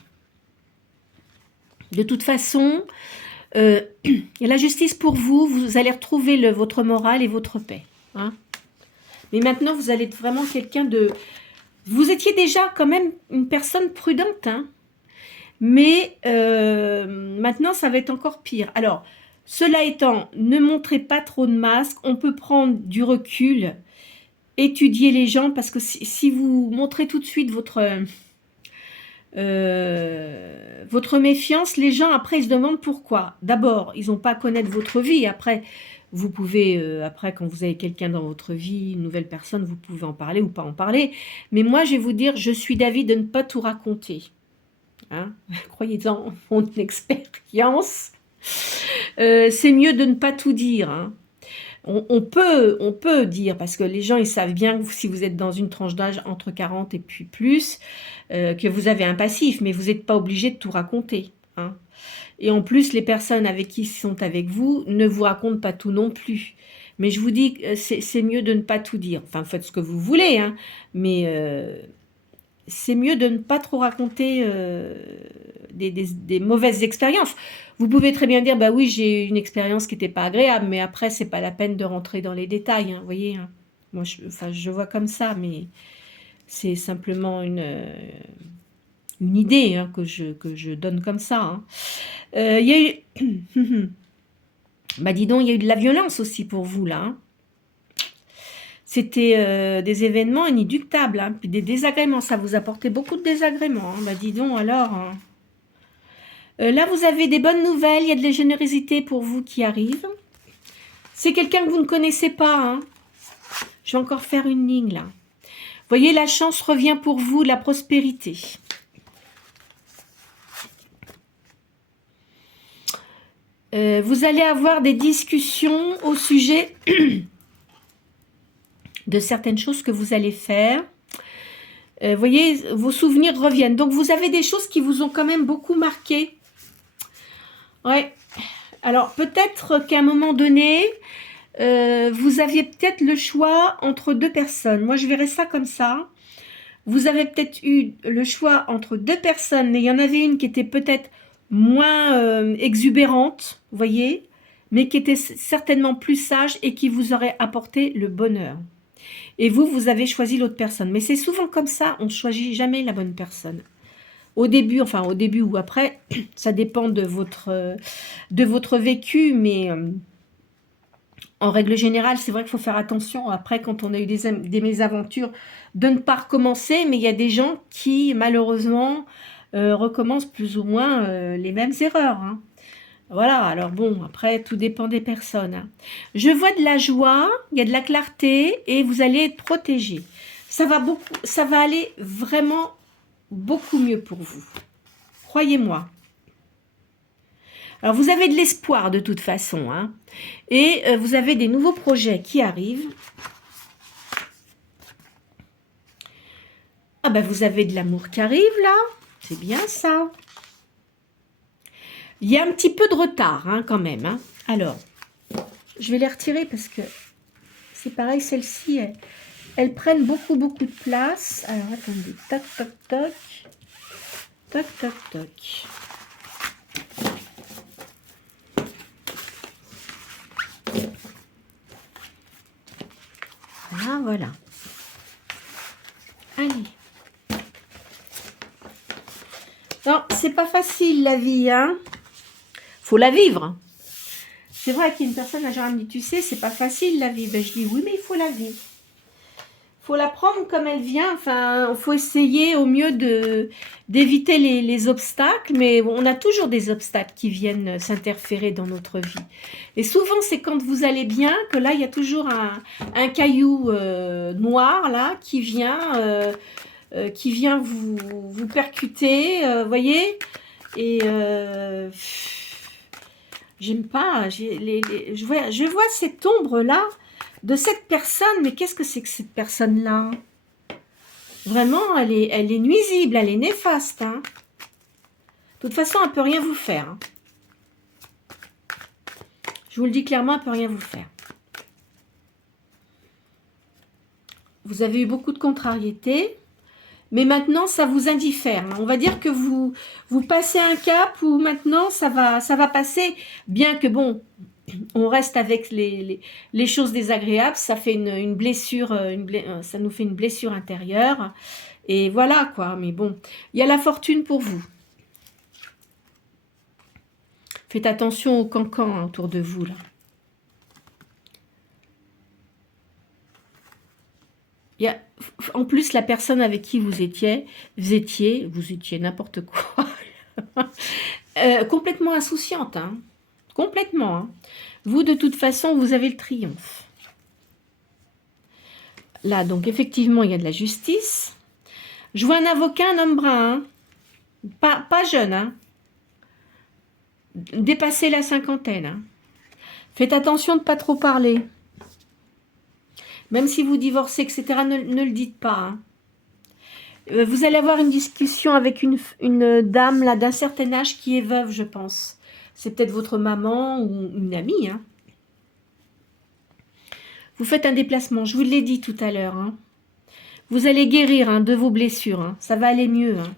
De toute façon, il y a la justice pour vous. Vous allez retrouver votre morale et votre paix. Hein. Mais maintenant, vous allez être vraiment quelqu'un de... Vous étiez déjà quand même une personne prudente, hein. Mais maintenant, ça va être encore pire. Alors, cela étant, ne montrez pas trop de masques. On peut prendre du recul, étudier les gens, parce que si vous montrez tout de suite votre méfiance, les gens, après, ils se demandent pourquoi. D'abord, ils n'ont pas à connaître votre vie. Après, vous pouvez, après, quand vous avez quelqu'un dans votre vie, une nouvelle personne, vous pouvez en parler ou pas en parler. Mais moi, je vais vous dire, je suis d'avis de ne pas tout raconter. Hein, croyez-en, mon expérience, c'est mieux de ne pas tout dire. Hein. on peut dire, parce que les gens, ils savent bien que si vous êtes dans une tranche d'âge entre 40 et puis plus, que vous avez un passif, mais vous n'êtes pas obligé de tout raconter, hein. Et en plus, les personnes avec qui sont avec vous ne vous racontent pas tout non plus. Mais je vous dis que c'est mieux de ne pas tout dire. Enfin, faites ce que vous voulez, hein, mais c'est mieux de ne pas trop raconter des mauvaises expériences. Vous pouvez très bien dire, bah oui, j'ai eu une expérience qui n'était pas agréable, mais après, c'est pas la peine de rentrer dans les détails, hein, vous voyez, hein. Moi, je vois comme ça, mais c'est simplement une idée, hein, que je donne comme ça, hein. Il y a eu... bah dis donc, il y a eu de la violence aussi pour vous, là, hein. C'était des événements inéluctables, hein, puis des désagréments. Ça vous apportait beaucoup de désagréments, hein. Bah dis donc, alors... hein. Là, vous avez des bonnes nouvelles. Il y a de la générosité pour vous qui arrive. C'est quelqu'un que vous ne connaissez pas, hein. Je vais encore faire une ligne, là. Vous voyez, la chance revient pour vous, la prospérité. Vous allez avoir des discussions au sujet de certaines choses que vous allez faire. Vous voyez, vos souvenirs reviennent. Donc, vous avez des choses qui vous ont quand même beaucoup marqué. Ouais. Alors, peut-être qu'à un moment donné, vous aviez peut-être le choix entre deux personnes. Moi, je verrais ça comme ça. Vous avez peut-être eu le choix entre deux personnes, mais il y en avait une qui était peut-être moins exubérante, vous voyez, mais qui était certainement plus sage et qui vous aurait apporté le bonheur. Et vous, vous avez choisi l'autre personne. Mais c'est souvent comme ça, on ne choisit jamais la bonne personne. Au début, enfin au début ou après, ça dépend de votre vécu, mais en règle générale, c'est vrai qu'il faut faire attention après quand on a eu des mésaventures de ne pas recommencer, mais il y a des gens qui malheureusement recommencent plus ou moins les mêmes erreurs, hein. Voilà, alors bon, après tout dépend des personnes, hein. Je vois de la joie, il y a de la clarté et vous allez être protégé. Ça va aller vraiment beaucoup mieux pour vous. Croyez-moi. Alors, vous avez de l'espoir de toute façon, hein, et vous avez des nouveaux projets qui arrivent. Ah ben, vous avez de l'amour qui arrive, là. C'est bien ça. Il y a un petit peu de retard, hein, quand même, hein. Alors, je vais les retirer parce que c'est pareil, celles-ci, elles prennent beaucoup de place. Alors, attendez. Toc, toc, toc. Toc, toc, toc. Ah, voilà. Allez. Non, c'est pas facile la vie, hein. Faut la vivre. C'est vrai qu'il y a une personne à genre me dit, tu sais, c'est pas facile la vie. Ben, je dis oui, mais il faut la vivre. Faut la prendre comme elle vient. Enfin, il faut essayer au mieux d'éviter les obstacles, mais on a toujours des obstacles qui viennent s'interférer dans notre vie. Et souvent, c'est quand vous allez bien que là, il y a toujours un caillou noir là qui vient vous percuter, voyez. Et j'aime pas. Je vois cette ombre là de cette personne, mais qu'est-ce que c'est que cette personne-là? Vraiment, elle est nuisible, elle est néfaste, hein. De toute façon, elle ne peut rien vous faire, hein. Je vous le dis clairement, elle ne peut rien vous faire. Vous avez eu beaucoup de contrariétés, mais maintenant, ça vous indiffère, hein. On va dire que vous passez un cap où maintenant, ça va passer, bien que bon... On reste avec les choses désagréables, ça fait une blessure, ça nous fait une blessure intérieure. Et voilà quoi, mais bon, il y a la fortune pour vous. Faites attention aux cancans autour de vous là. Il y a, en plus, la personne avec qui vous étiez n'importe quoi. Complètement insouciante, hein. Complètement, hein. Vous, de toute façon, vous avez le triomphe. Là, donc, effectivement, il y a de la justice. Je vois un avocat, un homme brun, hein. Pas jeune, hein. Dépasser la cinquantaine, hein. Faites attention de ne pas trop parler. Même si vous divorcez, etc., ne le dites pas. Hein. Vous allez avoir une discussion avec une dame là d'un certain âge qui est veuve, je pense. C'est peut-être votre maman ou une amie. Hein. Vous faites un déplacement, je vous l'ai dit tout à l'heure. Hein. Vous allez guérir hein, de vos blessures. Hein. Ça va aller mieux. Hein.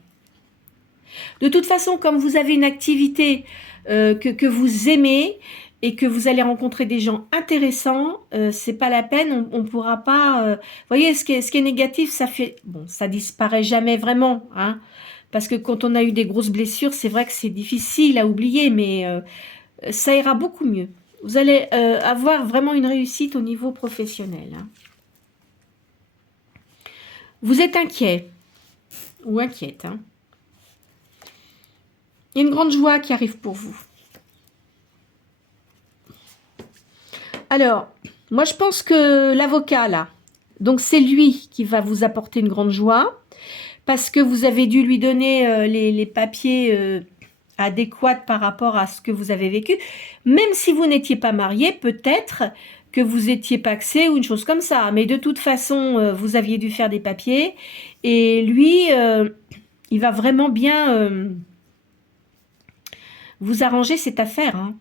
De toute façon, comme vous avez une activité que vous aimez et que vous allez rencontrer des gens intéressants, c'est pas la peine, on pourra pas... vous voyez, ce qui est négatif, ça fait... Bon, ça disparaît jamais vraiment, hein, parce que quand on a eu des grosses blessures, c'est vrai que c'est difficile à oublier, mais ça ira beaucoup mieux. Vous allez avoir vraiment une réussite au niveau professionnel. Hein. Vous êtes inquiet ou inquiète, hein. Il y a une grande joie qui arrive pour vous. Alors, moi je pense que l'avocat là, donc c'est lui qui va vous apporter une grande joie, parce que vous avez dû lui donner les papiers adéquats par rapport à ce que vous avez vécu. Même si vous n'étiez pas marié, peut-être que vous étiez paxé ou une chose comme ça. Mais de toute façon, vous aviez dû faire des papiers. Et lui, il va vraiment bien... vous arrangez cette affaire. Hein.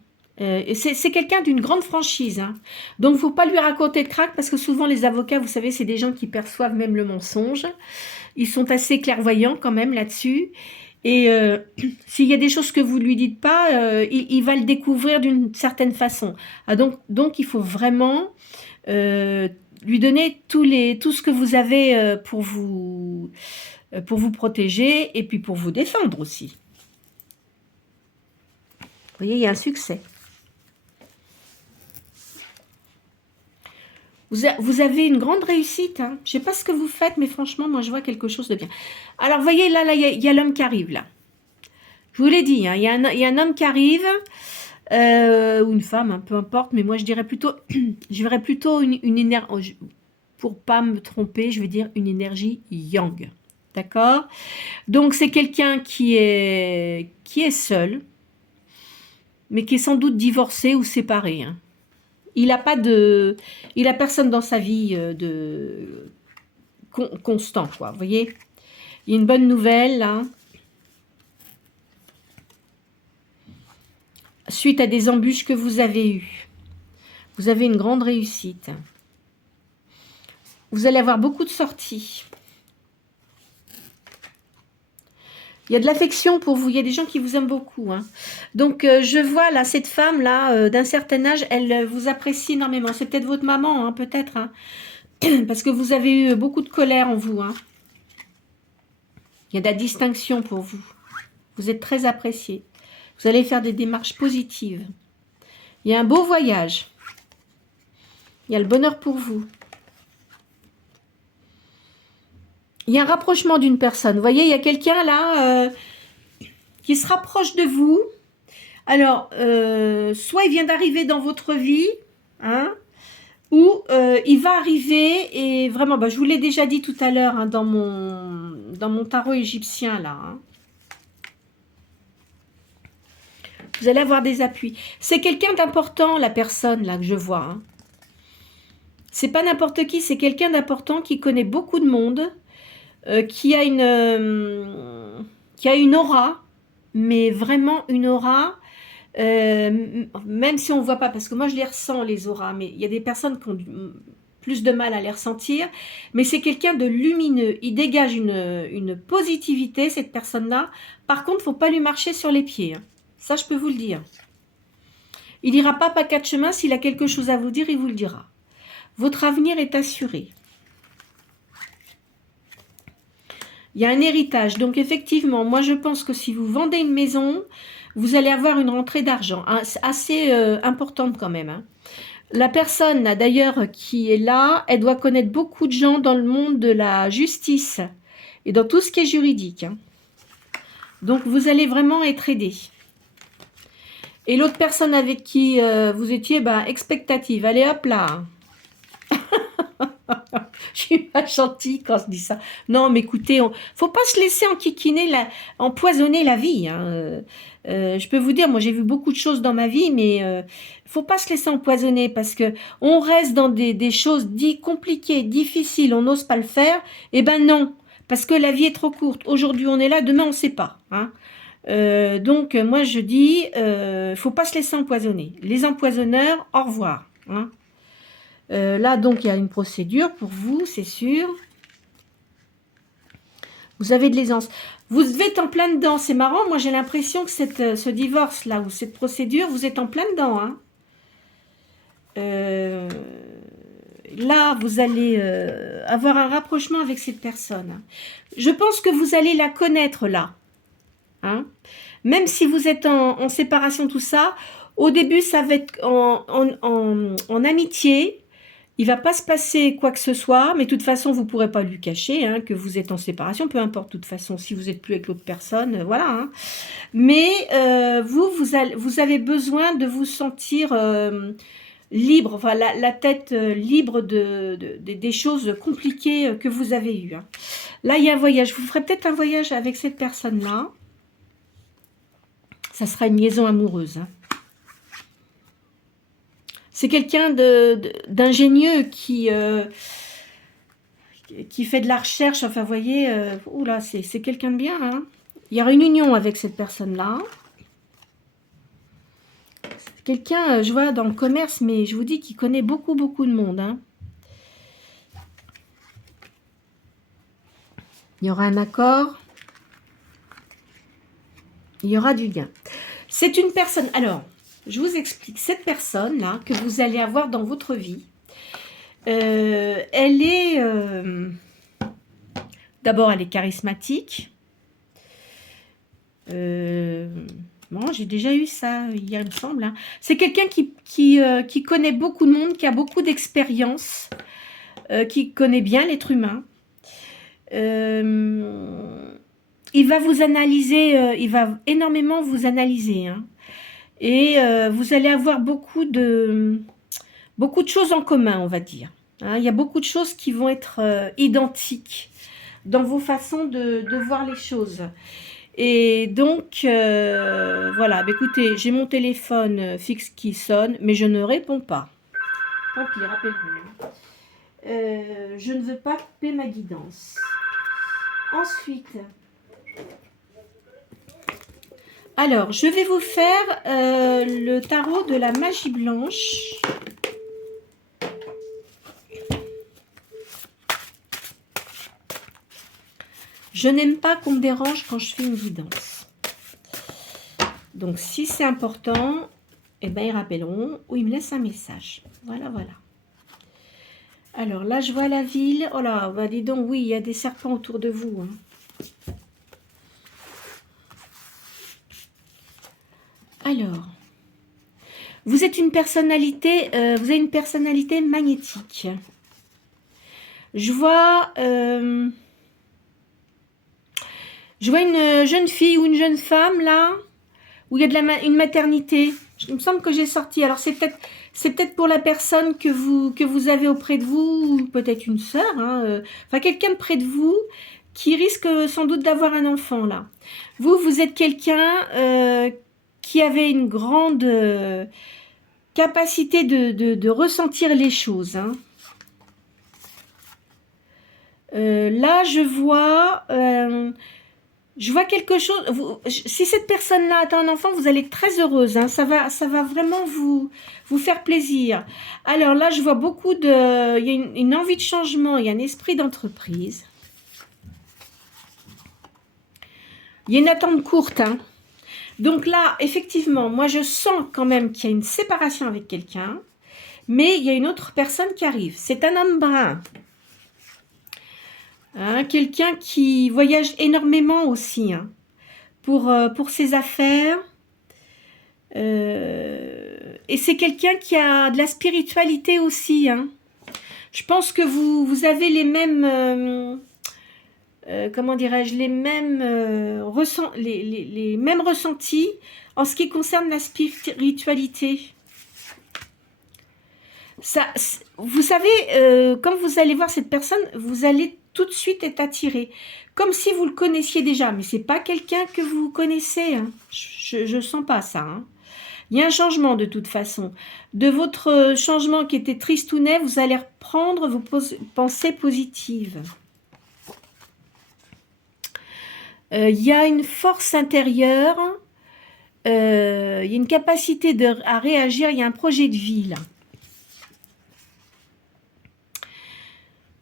C'est quelqu'un d'une grande franchise. Hein. Donc, il ne faut pas lui raconter de crack parce que souvent, les avocats, vous savez, c'est des gens qui perçoivent même le mensonge. Ils sont assez clairvoyants quand même là-dessus. Et s'il y a des choses que vous ne lui dites pas, il va le découvrir d'une certaine façon. Ah, donc, il faut vraiment lui donner tout ce que vous avez pour vous protéger et puis pour vous défendre aussi. Vous voyez, il y a un succès. Vous avez une grande réussite. Hein. Je ne sais pas ce que vous faites, mais franchement, moi, je vois quelque chose de bien. Alors, vous voyez, là, il y a l'homme qui arrive, là. Je vous l'ai dit, hein, il y a un homme qui arrive, ou une femme, hein, peu importe, mais moi, je dirais plutôt, je verrais plutôt une énergie, pour pas me tromper, je vais dire une énergie yang. D'accord? Donc, c'est quelqu'un qui est seul, mais qui est sans doute divorcé ou séparé. Hein. Il a personne dans sa vie de constant, quoi. Vous voyez, il y a une bonne nouvelle là. Suite à des embûches que vous avez eues, vous avez une grande réussite. Vous allez avoir beaucoup de sorties. Il y a de l'affection pour vous. Il y a des gens qui vous aiment beaucoup. Hein. Donc, je vois là, cette femme-là, d'un certain âge, elle vous apprécie énormément. C'est peut-être votre maman, hein, peut-être. Hein, parce que vous avez eu beaucoup de colère en vous. Hein. Il y a de la distinction pour vous. Vous êtes très apprécié. Vous allez faire des démarches positives. Il y a un beau voyage. Il y a le bonheur pour vous. Il y a un rapprochement d'une personne. Vous voyez, il y a quelqu'un là qui se rapproche de vous. Alors, soit il vient d'arriver dans votre vie, hein, ou il va arriver et vraiment, bah, je vous l'ai déjà dit tout à l'heure hein, dans mon tarot égyptien là. Hein. Vous allez avoir des appuis. C'est quelqu'un d'important, la personne là que je vois. Hein. C'est pas n'importe qui, c'est quelqu'un d'important qui connaît beaucoup de monde. Qui a une aura, mais vraiment une aura, même si on ne voit pas, parce que moi je les ressens les auras, mais il y a des personnes qui ont plus de mal à les ressentir, mais c'est quelqu'un de lumineux, il dégage une positivité, cette personne-là. Par contre, il ne faut pas lui marcher sur les pieds, hein. Ça je peux vous le dire. Il n'ira pas quatre chemins, s'il a quelque chose à vous dire, il vous le dira. Votre avenir est assuré. Il y a un héritage. Donc, effectivement, moi, je pense que si vous vendez une maison, vous allez avoir une rentrée d'argent assez importante quand même. Hein. La personne, d'ailleurs, qui est là, elle doit connaître beaucoup de gens dans le monde de la justice et dans tout ce qui est juridique. Hein. Donc, vous allez vraiment être aidé. Et l'autre personne avec qui vous étiez, bah, expectative. Allez, hop là. Je suis pas gentille quand je dis ça. Non, mais écoutez, faut pas se laisser enquiquiner, empoisonner la vie. Hein. Je peux vous dire, moi j'ai vu beaucoup de choses dans ma vie, mais faut pas se laisser empoisonner parce que on reste dans des choses compliquées, difficiles, on n'ose pas le faire. Eh ben non, parce que la vie est trop courte. Aujourd'hui on est là, demain on sait pas. Hein. Donc moi je dis, faut pas se laisser empoisonner. Les empoisonneurs, au revoir. Hein. Là, donc, il y a une procédure pour vous, c'est sûr. Vous avez de l'aisance. Vous êtes en plein dedans. C'est marrant, moi j'ai l'impression que ce divorce-là, ou cette procédure, vous êtes en plein dedans. Hein. Là, vous allez avoir un rapprochement avec cette personne. Je pense que vous allez la connaître là. Hein. Même si vous êtes en séparation, tout ça, au début, ça va être en amitié. Il ne va pas se passer quoi que ce soit, mais de toute façon, vous ne pourrez pas lui cacher hein, que vous êtes en séparation, peu importe de toute façon, si vous n'êtes plus avec l'autre personne, voilà. Hein. Mais vous avez besoin de vous sentir libre, enfin, la tête libre des choses compliquées que vous avez eues. Hein. Là, il y a un voyage. Vous ferez peut-être un voyage avec cette personne-là. Ça sera une liaison amoureuse. Hein. C'est quelqu'un d'ingénieux qui fait de la recherche. Enfin, vous voyez, oula, c'est quelqu'un de bien. Hein. Il y aura une union avec cette personne-là. Quelqu'un, je vois, dans le commerce, mais je vous dis qu'il connaît beaucoup, beaucoup de monde. Hein. Il y aura un accord. Il y aura du gain. C'est une personne... Alors... Je vous explique, cette personne-là que vous allez avoir dans votre vie, elle est... D'abord, elle est charismatique. Bon, j'ai déjà eu ça hier, il me semble. Hein. C'est quelqu'un qui connaît beaucoup de monde, qui a beaucoup d'expérience, qui connaît bien l'être humain. Il va vous analyser, il va énormément vous analyser, hein. Et vous allez avoir beaucoup de choses en commun, on va dire. Hein, il y a beaucoup de choses qui vont être identiques dans vos façons de voir les choses. Et donc, voilà. Bah, écoutez, j'ai mon téléphone fixe qui sonne, mais je ne réponds pas. Tant pis, rappelez-vous. Je ne veux pas couper ma guidance. Ensuite... Alors, je vais vous faire le tarot de la magie blanche. Je n'aime pas qu'on me dérange quand je fais une guidance. Donc, si c'est important, eh ben, ils rappelleront ou ils me laissent un message. Voilà, voilà. Alors, là, je vois la ville. Oh là, bah, dis donc, oui, il y a des serpents autour de vous. Hein. Alors, vous êtes une personnalité, vous avez une personnalité magnétique. Je vois une jeune fille ou une jeune femme là, où il y a une maternité. Il me semble que j'ai sorti. Alors c'est peut-être pour la personne que vous avez auprès de vous, ou peut-être une sœur, hein, enfin quelqu'un de près de vous qui risque sans doute d'avoir un enfant là. Vous êtes quelqu'un qui avait une grande capacité de ressentir les choses. Hein. Là, je vois quelque chose. Si cette personne-là a un enfant, vous allez être très heureuse. Hein. Ça va vraiment vous faire plaisir. Alors là, je vois beaucoup de... Il y a une envie de changement, il y a un esprit d'entreprise. Il y a une attente courte, hein. Donc là, effectivement, moi je sens quand même qu'il y a une séparation avec quelqu'un, mais il y a une autre personne qui arrive. C'est un homme brun. Hein, quelqu'un qui voyage énormément aussi, hein, pour ses affaires. Et c'est quelqu'un qui a de la spiritualité aussi. Hein. Je pense que vous avez les mêmes... comment dirais-je, les mêmes ressentis en ce qui concerne la spiritualité. Vous savez, quand vous allez voir cette personne, vous allez tout de suite être attiré, comme si vous le connaissiez déjà, mais c'est pas quelqu'un que vous connaissez, hein. Je sens pas ça, hein. Il y a un changement de toute façon. De votre changement qui était tristounet, vous allez reprendre vos pensées positives. Il y a une force intérieure, il y a une capacité à réagir, il y a un projet de vie là.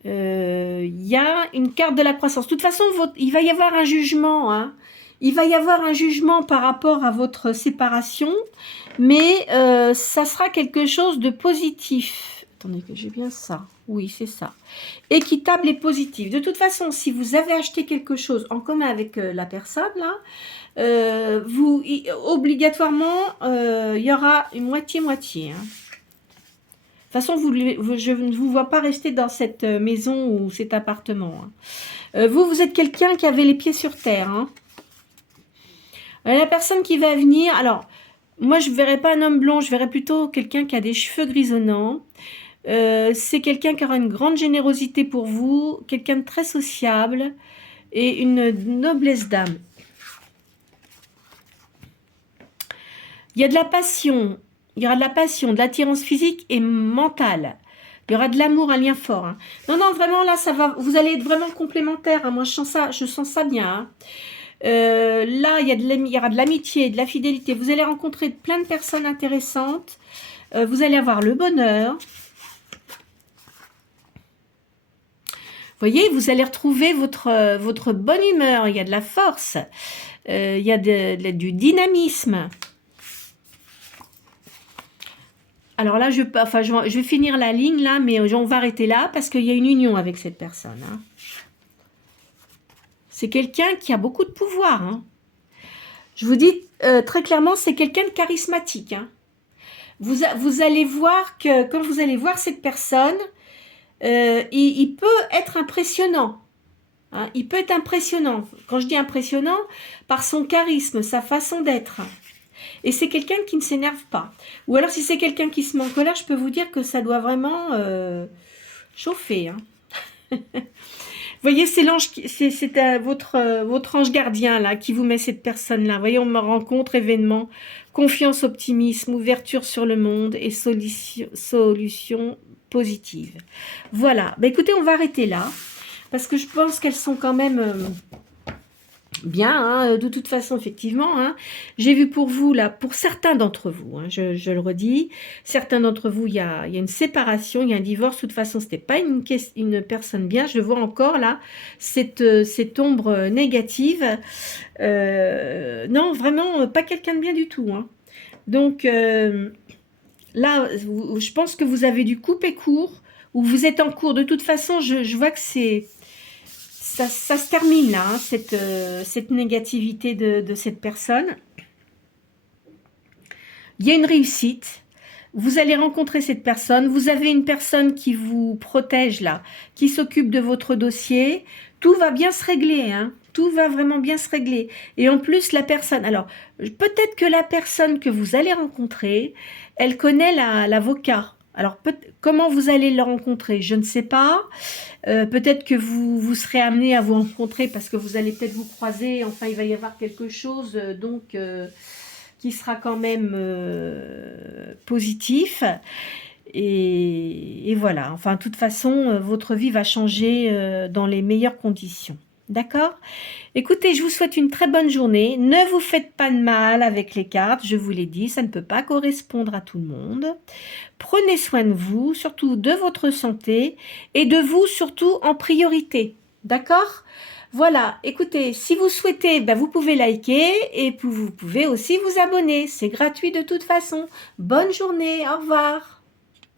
Il y a une carte de la croissance. De toute façon, il va y avoir un jugement, hein. Il va y avoir un jugement par rapport à votre séparation, mais ça sera quelque chose de positif. Attendez que j'ai bien ça. Oui, c'est ça. Équitable et positif. De toute façon, si vous avez acheté quelque chose en commun avec la personne, là, obligatoirement, il y aura une moitié-moitié, hein. De toute façon, je ne vous vois pas rester dans cette maison ou cet appartement, hein. Vous êtes quelqu'un qui avait les pieds sur terre, hein. La personne qui va venir, alors, moi, je ne verrai pas un homme blond, je verrai plutôt quelqu'un qui a des cheveux grisonnants. C'est quelqu'un qui aura une grande générosité pour vous, quelqu'un de très sociable et une noblesse d'âme. Il y a de la passion. Il y aura de la passion, de l'attirance physique et mentale. Il y aura de l'amour, un lien fort, hein. Non, non, vraiment, là, ça va. Vous allez être vraiment complémentaires, hein. Moi, je sens ça bien, hein. Là, il y aura de l'amitié, de la fidélité. Vous allez rencontrer plein de personnes intéressantes. Vous allez avoir le bonheur. Vous voyez, vous allez retrouver votre bonne humeur. Il y a de la force. Il y a du dynamisme. Alors là, je vais finir la ligne là, mais on va arrêter là parce qu'il y a une union avec cette personne, hein. C'est quelqu'un qui a beaucoup de pouvoir, hein. Je vous dis très clairement, c'est quelqu'un de charismatique, hein. Vous allez voir que quand vous allez voir cette personne, il peut être impressionnant, hein. Il peut être impressionnant. Quand je dis impressionnant, par son charisme, sa façon d'être. Et c'est quelqu'un qui ne s'énerve pas. Ou alors, si c'est quelqu'un qui se met en colère, je peux vous dire que ça doit vraiment chauffer, hein. Vous voyez, c'est l'ange, c'est votre ange gardien là qui vous met cette personne-là. Vous voyez, on me rencontre, événement, confiance, optimisme, ouverture sur le monde et solution positive. Voilà. Bah, écoutez, on va arrêter là parce que je pense qu'elles sont quand même bien, hein, de toute façon, effectivement, hein. J'ai vu pour vous, là, pour certains d'entre vous, hein, je le redis, certains d'entre vous, il y a une séparation, il y a un divorce, de toute façon, ce n'était pas une personne bien, je le vois encore, là, cette ombre négative, non, vraiment, pas quelqu'un de bien du tout, hein. Donc, là, je pense que vous avez dû couper court, ou vous êtes en cours, de toute façon, je vois que c'est... Ça se termine là, hein, cette négativité de cette personne. Il y a une réussite. Vous allez rencontrer cette personne. Vous avez une personne qui vous protège là, qui s'occupe de votre dossier. Tout va bien se régler, hein. Tout va vraiment bien se régler. Et en plus, la personne... Alors, peut-être que la personne que vous allez rencontrer, elle connaît l'avocat. Alors, comment vous allez le rencontrer, je ne sais pas. Peut-être que vous serez amené à vous rencontrer parce que vous allez peut-être vous croiser. Enfin, il va y avoir quelque chose qui sera quand même positif. Et voilà. Enfin, de toute façon, votre vie va changer dans les meilleures conditions. D'accord? Écoutez, je vous souhaite une très bonne journée. Ne vous faites pas de mal avec les cartes. Je vous l'ai dit, ça ne peut pas correspondre à tout le monde. Prenez soin de vous, surtout de votre santé et de vous surtout en priorité. D'accord? Voilà, écoutez, si vous souhaitez, vous pouvez liker et vous pouvez aussi vous abonner. C'est gratuit de toute façon. Bonne journée, au revoir.